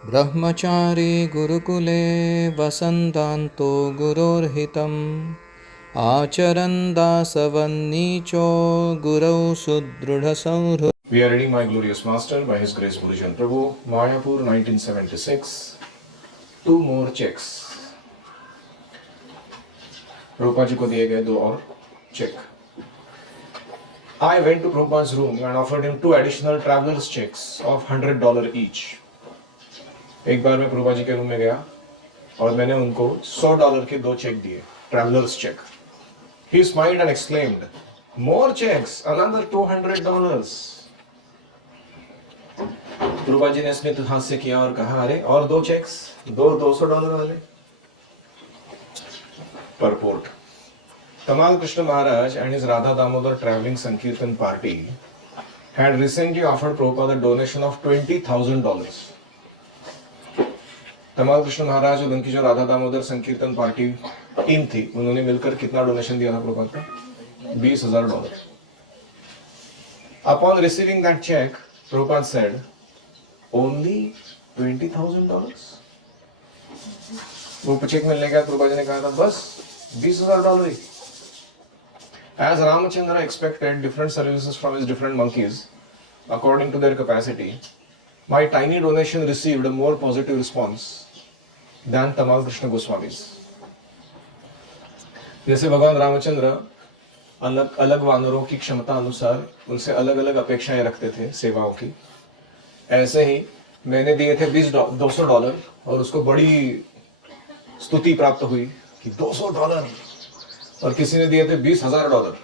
ब्रह्मचारी गुरुकुले वसन्तान्तो गुरोर्हितम् आचरन् दासवन्नीचो गुरौ सुदृढसंहृत्. We are reading My Glorious Master by His Grace Gurujan Prabhu, Mayapur 1976. Two more checks. Prabhupada ji को दिए गए दो और check. I went to Prabhupada's room and offered him two additional traveler's checks of $100 each. एक बार मैं प्रभुपाद जी के room में गया और मैंने उनको $100 के दो चेक दिए, travellers cheque. He smiled and exclaimed, "More checks, another $200." Prabhupada ji ने स्मित हास्य किया और कहा, अरे और दो चेक्स, दो $200 वाले. Purport. Tamal Krishna Maharaj and his Radha Damodar traveling Sankirtan party had recently offered Prabhupada a donation of $20,000. तमाल कृष्ण महाराज और उनकी जो राधा दामोदर संकीर्तन पार्टी टीम थी, उन्होंने मिलकर कितना डोनेशन दिया था प्रभुपाद को? $20,000. Upon receiving that check, Prabhupada said, "Only $20,000?" वो चेक मिलने के बाद प्रभुपाद जी ने कहा था, बस $20,000 ही. As Ramachandra expected different services from his different monkeys according to their capacity, my tiny donation received a more positive response than Tamal Krishna Goswami's. जैसे भगवान रामचंद्र अलग अलग वानरों की क्षमता अनुसार उनसे अलग अलग अपेक्षाएं रखते थे सेवाओं की, ऐसे ही मैंने दिए थे $200 और उसको बड़ी स्तुति प्राप्त हुई कि $200, और किसी ने दिए थे $20,000.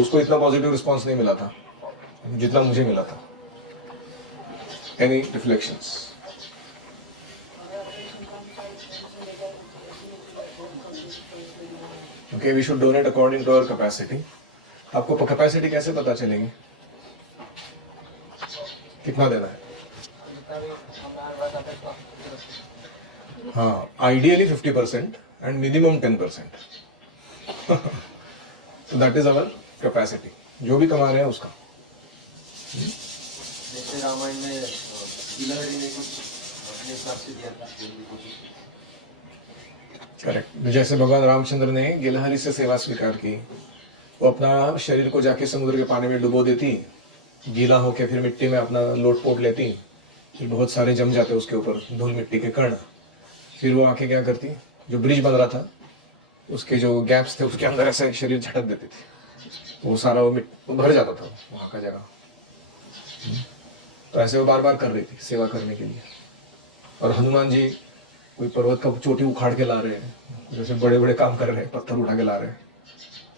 उसको इतना पॉजिटिव रिस्पॉन्स नहीं मिला था जितना मुझे मिला था. Any reflections? Okay, we should donate according to our capacity. आपको कैपेसिटी कैसे पता चलेगी? कितना देना है? हाँ, ideally 50% and minimum 10%. So that is our capacity. जो भी कमा रहे हैं उसका. जैसे रामायण में गिलहरी ने कुछ अपने हिसाब से दिया था. करेक्ट. जैसे भगवान रामचंद्र ने गिलहरी से सेवा स्वीकार की, वो अपना शरीर को जाके समुद्र के पानी में डुबो देती, गीला होके फिर मिट्टी में अपना लोटपोट लेती, फिर बहुत सारे जम जाते उसके ऊपर धूल मिट्टी के कण. फिर वो आके क्या करती, जो ब्रिज बन रहा था उसके जो गैप्स थे उसके अंदर ऐसे शरीर झटक देती थी, वो सारा वो भर जाता था वहाँ का जगह. तो ऐसे वो बार बार कर रही थी सेवा करने के लिए. और हनुमान जी कोई पर्वत का चोटी उखाड़ के ला रहे हैं, जैसे बड़े बड़े काम कर रहे हैं, पत्थर उठा के ला रहे हैं.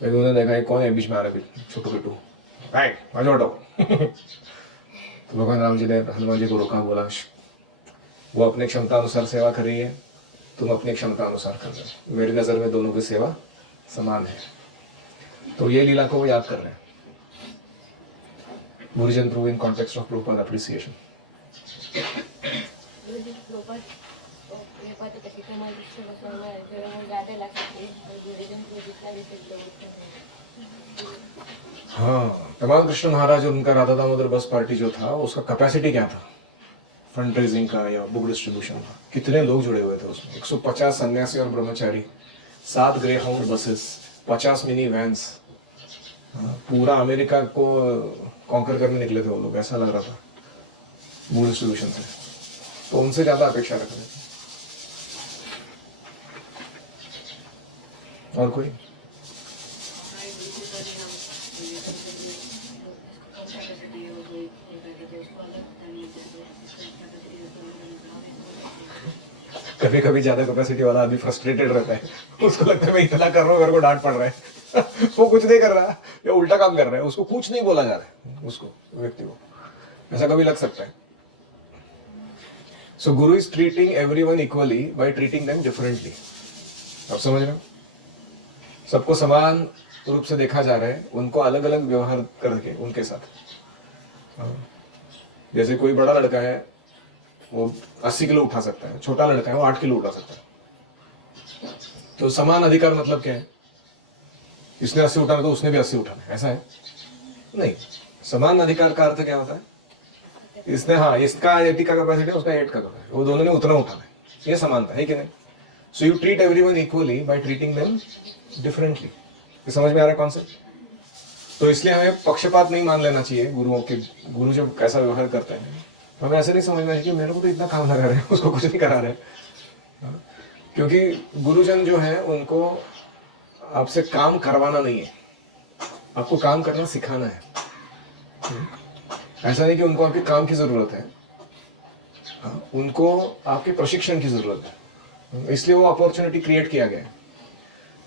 तो उन्होंने देखा ये कौन है बीच में आ रहा है, छोटू बेटू हटाओ. तो भगवान राम जी ने हनुमान जी को रोका, बोला वो अपने क्षमता अनुसार सेवा कर रही है, तुम अपनी क्षमता अनुसार कर रहे हो. मेरी नजर में दोनों की सेवा समान है. तो ये लीला को वो याद कर रहे हैं. Gurujan Prabhu in context of Prabhupada appreciation. हाँ, तमाल कृष्ण महाराज और उनका राधा दामोदर बस पार्टी जो था उसका कैपेसिटी क्या था, फंड रेजिंग का या बुक डिस्ट्रीब्यूशन का? कितने लोग जुड़े हुए थे उसमें? 150 सन्यासी और ब्रह्मचारी, 7 grey hound buses, 50 mini vans. पूरा अमेरिका को कॉन्कर करने निकले थे वो लोग, ऐसा लग रहा था बुक डिस्ट्रीब्यूशन से. तो उनसे ज्यादा अपेक्षा रख रहे थे. और कोई? कभी कभी ज्यादा कैपेसिटी वाला आदमी फ्रस्ट्रेटेड रहता है, उसको लगता है मैं इतना कर रहा हूँ, मेरे को डांट पड़ रहा है. वो कुछ नहीं कर रहा या उल्टा काम कर रहा है, उसको कुछ नहीं बोला जा रहा है, उसको व्यक्ति को ऐसा कभी लग सकता है. सो गुरु is treating everyone equally by treating them differently. आप समझ रहे हो? सबको समान रूप से देखा जा रहा है, उनको अलग अलग व्यवहार करके उनके साथ. जैसे कोई बड़ा लड़का है वो 80 किलो उठा सकता है, छोटा लड़का है वो 8 किलो उठा सकता है. तो समान अधिकार मतलब क्या है? इसने 80 उठाना तो उसने भी 80 उठाना है, ऐसा है नहीं. समान अधिकार का अर्थ क्या होता है? इसने, हाँ, इसका 80 का कैपेसिटी है, उसका 8 का कैपेसिटी, वो दोनों ने उतना उठाना है, ये समानता है कि नहीं? So you treat everyone equally by treating them differently. ये समझ में आ रहा है कॉन्सेप्ट? तो इसलिए हमें पक्षपात नहीं मान लेना चाहिए गुरुओं के, गुरु जब कैसा व्यवहार करते हैं हमें ऐसे नहीं समझना चाहिए कि मेरे को तो इतना काम लगा रहे हैं, उसको कुछ नहीं करा रहे। क्योंकि गुरुजन जो है उनको आपसे काम करवाना नहीं है, आपको काम करना सिखाना है। ऐसा नहीं कि उनको आपके काम की जरूरत है, उनको आपके प्रशिक्षण की जरूरत है, इसलिए वो अपॉर्चुनिटी क्रिएट किया गया है।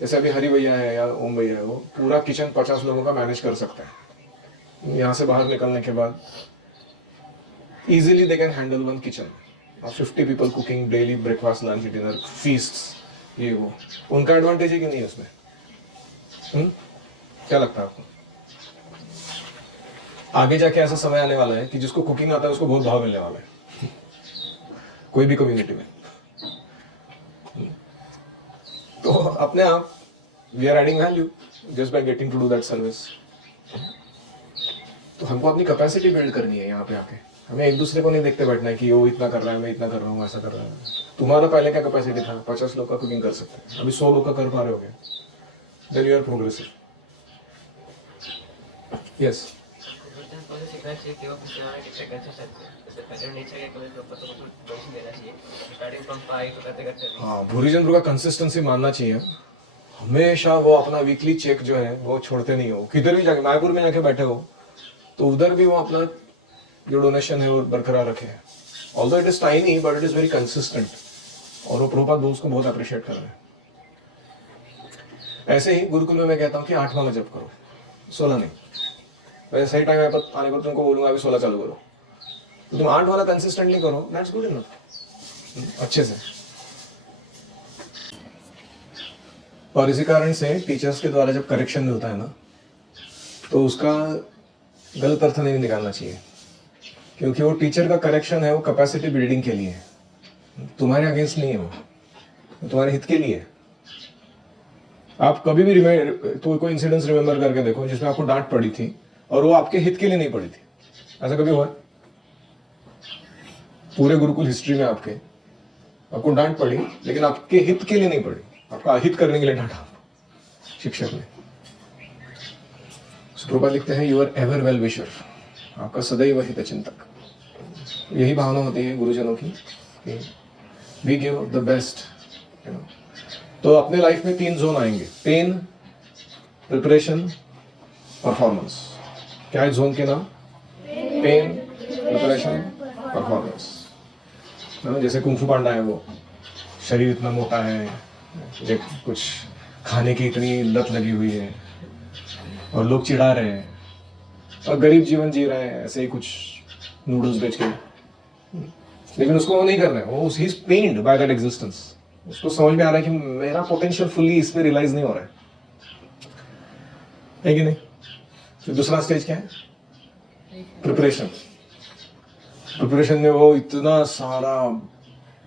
जैसे अभी हरि भैया है या ओम भैया है, वो पूरा किचन 50 लोगों का मैनेज कर सकते हैं। यहाँ से बाहर निकलने के बाद easily they can handle one kitchen, 50 people cooking daily, breakfast, lunch, dinner, feast, ये वो। उनका एडवांटेज है कि नहीं उसमें? क्या लगता है आपको? आगे जाके ऐसा समय आने वाला है कि जिसको कुकिंग आता है उसको बहुत भाव मिलने वाला है, कोई भी कम्युनिटी में। तो अपने आप we are adding value just by getting to do that service. तो हमको अपनी कैपेसिटी बिल्ड करनी है यहाँ पे आके, हमें एक दूसरे को नहीं देखते बैठना है कि वो इतना कर रहा है, मैं इतना कर रहा हूँ, ऐसा कर रहा है। तुम्हारा पहले क्या कैपेसिटी था? 50 लोग का कुकिंग कर सकते हैं, अभी 100 लोग का कर पा रहे होगे, then you are progressive. Yes, सीखना चाहिए कि वो किसी और टिक कैसे सकते हैं, जैसे पहले नेचर के कभी तो पता कुछ कोशिश देना चाहिए, स्टार्टिंग फ्रॉम 5 तो करते करते। हाँ, भूरिजन का कंसिस्टेंसी मानना चाहिए हमेशा। वो अपना वीकली चेक जो है वो छोड़ते नहीं हो, किधर भी जाके, मायापुर में जाके बैठे हो तो उधर भी वो अपना जो डोनेशन है वो बरकरार रखे हैं। Although it is tiny but it is very consistent, और वो प्रभुपाद बोस को बहुत अप्रिशिएट कर रहे हैं। ऐसे ही गुरुकुल में मैं कहता हूँ कि 8 वाला जप करो, 16 नहीं। वैसे सही टाइम आने पर तुमको बोलूंगा अभी 16 चालू करो, तो तुम 8 वाला कंसिस्टेंटली करो, दैट्स गुड इनफ, अच्छे से। और इसी कारण से टीचर्स के द्वारा जब करेक्शन मिलता है ना, तो उसका गलत अर्थ नहीं निकालना चाहिए, क्योंकि वो टीचर का करेक्शन है वो कैपेसिटी बिल्डिंग के लिए, तुम्हारे अगेंस्ट नहीं है, वो तुम्हारे हित के लिए है। आप कभी भी तो कोई इंसिडेंस रिमेंबर करके देखो जिसमें आपको डांट पड़ी थी और वो आपके हित के लिए नहीं पड़ी थी, ऐसा कभी हुआ? पूरे गुरुकुल हिस्ट्री में आपको डांट पड़ी लेकिन आपके हित के लिए नहीं पड़ी, आपका हित करने के लिए डांटा शिक्षक ने। प्रभुपाद लिखते हैं you are ever well wisher, आपका सदैव हित चिंतक। यही भावना होती है गुरुजनों की, वी गिव द बेस्ट। तो अपने लाइफ में 3 जोन आएंगे, पेन, प्रिपरेशन, परफॉर्मेंस। क्या है जोन के नाम? Pain, preparation, performance. जैसे कुंफू पांडा है, वो शरीर इतना मोटा है, कुछ खाने की इतनी लत लगी हुई है और लोग चिढ़ा रहे हैं और गरीब जीवन जी रहे हैं ऐसे ही कुछ नूडल्स बेच के, लेकिन उसको वो नहीं कर रहे हैं, वो he is pained by that existence. उसको समझ में आ रहा है कि मेरा पोटेंशियल फुल्ली इसमें रियलाइज नहीं हो रहा है कि नहीं? फिर दूसरा स्टेज क्या है? प्रिपरेशन। प्रिपरेशन में वो इतना सारा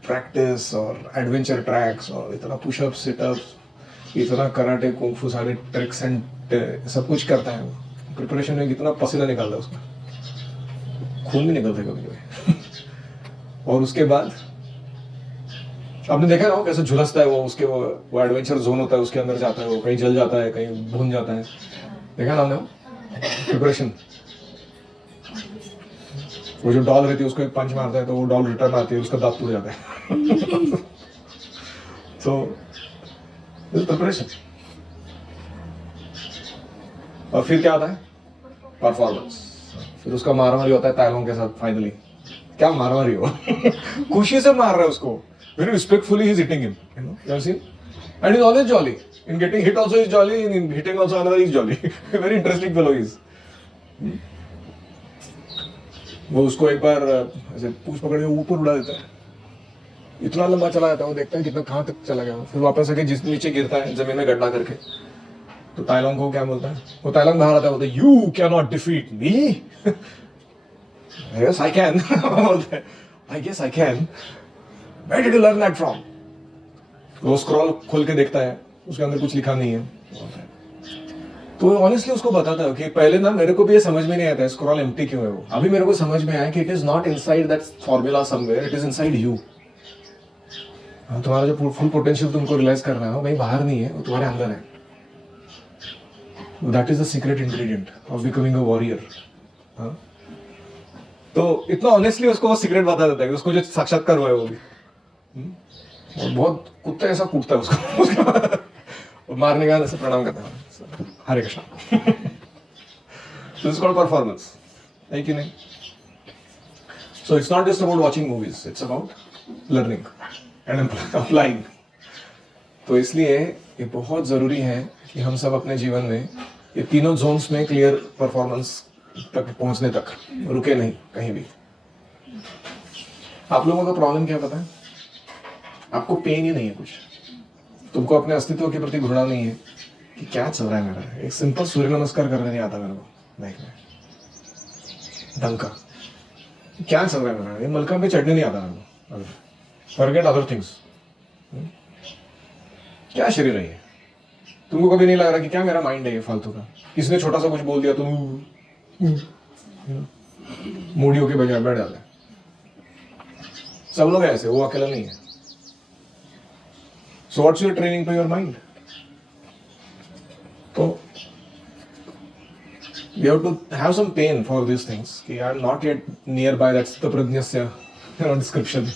प्रैक्टिस और एडवेंचर ट्रैक्स और इतना पुशअप, सिटअप्स, इतना कराटे, कुंफू, सारे ट्रिक्स एंड सब कुछ करता है। प्रिपरेशन में कितना पसीना निकालता है उसका, खून भी निकलता है कभी कभी। और उसके बाद आपने देखा ना वो कैसे झुलसता है, वो उसके वो एडवेंचर जोन होता है, उसके अंदर जाता है, वो कहीं जल जाता है, कहीं भून जाता है, देखा ना आपने? प्रिपरेशन। वो जो डॉल रहती है उसको एक पंच मारता है तो वो डॉल रिटर्न आती है, उसका दांत टूट जाता है। तो प्रिपरेशन। और फिर क्या आता है? परफॉर्मेंस। फिर उसका मारामारी होता है तालों के साथ। फाइनली क्या मारामारी हो, खुशी से मार रहा है उसको, very respectfully he's hitting him, you have seen, and he's always jolly in getting hit, also he's jolly in hitting also another, he's jolly. Very interesting fellow he is. वो उसको एक बार ऐसे पूंछ पकड़ के ऊपर उड़ा देता है, इतना लंबा चला जाता है, वो देखता है कितना कहाँ तक चला गया, फिर वापस आके जिस नीचे गिरता है जमीन में गड्ढा करके, तो ताइलोंग को क्या बोलता है? वो ताइलोंग बाहर आता है, बोलता है you can not defeat me. Yes I can. बोलता है I guess I can. Where did you learn that from? वो स्क्रॉल खोल के देखता है, उसके अंदर कुछ लिखा नहीं है। तो ऑनेस्टली उसको बताता है कि पहले ना मेरे को भी ये समझ में नहीं आता है स्क्रॉल एम्प्टी क्यों है वो, अभी मेरे को समझ में आया कि it is not inside that formula somewhere, it is inside you. तुम्हारा जो फुल पोटेंशियल तुमको रियलाइज करना है वो कहीं बाहर नहीं है, वो तुम्हारे अंदर है। That is the secret ingredient of becoming a warrior. तो इतना ऑनेस्टली उसको वो सीक्रेट बता देता है कि उसको जो साक्षात्कार हुआ है वो भी। और बहुत कुत्ता ऐसा कूदता है उसको और मारने के बाद ऐसे प्रणाम करता है, Hare Krishna. This is called performance, है कि नहीं? So it's not just about watching movies, it's about learning and applying. तो इसलिए ये बहुत जरूरी है कि हम सब अपने जीवन में ये तीनों जोन्स में क्लियर परफॉर्मेंस तक पहुंचने तक रुके नहीं कहीं भी। आप लोगों का प्रॉब्लम क्या पता है? आपको पेन ही नहीं है कुछ, तुमको अपने अस्तित्व के प्रति घृणा नहीं है कि क्या चल रहा है मेरा, एक सिंपल सूर्य नमस्कार करने नहीं आता मेरे को लाइफ में, ढंग का क्या चल रहा है मेरा, ये मलका पे चढ़ने नहीं आता मेरे को, फॉरगेट अदर थिंग्स। क्या शरीर है ये? तुमको कभी नहीं लग रहा कि क्या मेरा माइंड है ये फालतू का, किसने छोटा सा कुछ बोल दिया तुम मूडी होके बैठ जाते हैं। सब लोग ऐसे, वो अकेला नहीं है। So what's your training to your mind? So you have to have some pain for these things. कि I'm not yet nearby. That's the prajnasya description.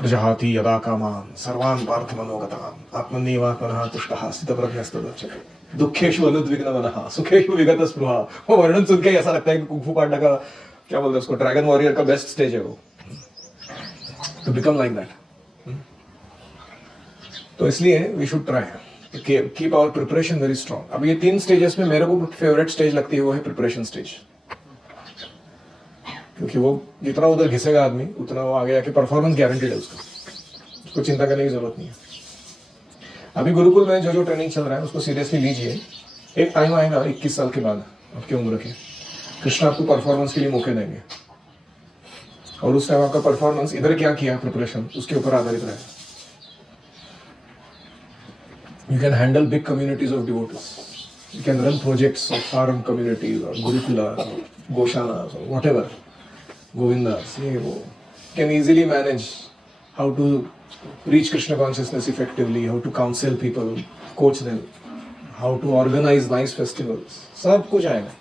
प्रजाहाति यदा कामान सर्वान् पार्थ मनोगतान् आत्मन्येवात्मनः तुष्टः स्थितप्रज्ञस्तदुच्यते दुःखेषु अनुद्विग्नमनः सुखेषु विगतस्पृहा। वो वर्णन सुन के ऐसा लगता है कि कुंग-फू पांडा का क्या बोलते हैं उसको, ड्रैगन वॉरियर का बेस्ट स्टेज है वो, to become like that. तो इसलिए we should try keep our preparation very strong. अब ये 3 स्टेजेस में मेरे को फेवरेट स्टेज लगती है वो है प्रिपरेशन स्टेज, क्योंकि वो जितना उधर घिसेगा आदमी उतना वो आगे आके परफॉर्मेंस गारंटीड है उसका, उसको चिंता करने की जरूरत नहीं है। अभी गुरुकुल में जो जो ट्रेनिंग चल रहा है उसको सीरियसली लीजिए। एक टाइम आएगा 21 साल के बाद आपकी उम्र के, कृष्ण आपको परफॉर्मेंस के लिए मौके देंगे और उस टाइम आपका परफॉर्मेंस इधर क्या किया प्रिपरेशन उसके ऊपर आधारित रहेगा। You can handle big communities of devotees. You can run projects of farm communities or gurukulas or goshalas or whatever, govindas. You can easily manage how to reach Krishna consciousness effectively, how to counsel people, coach them, how to organize nice festivals. सब कुछ आएगा।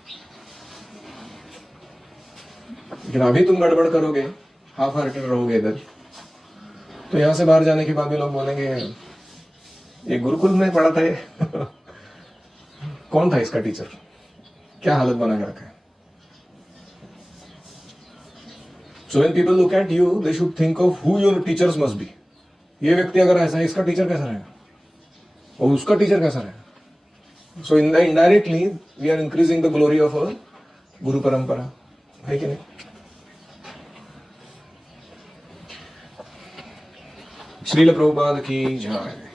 लेकिन अभी तुम गड़बड़ करोगे, half hearted रहोगे इधर, तो यहाँ से बाहर जाने के बाद भी लोग बोलेंगे ये गुरुकुल में पढ़ा था ये कौन था इसका टीचर, क्या हालत बना के रखा है। So when people look at you, they should think of who your teachers must be. ये व्यक्ति अगर ऐसा है, इसका टीचर कैसा रहेगा और उसका टीचर कैसा रहेगा। So indirectly we are increasing the glory of our गुरु परंपरा, है कि नहीं? श्रील प्रभुपाद की जय।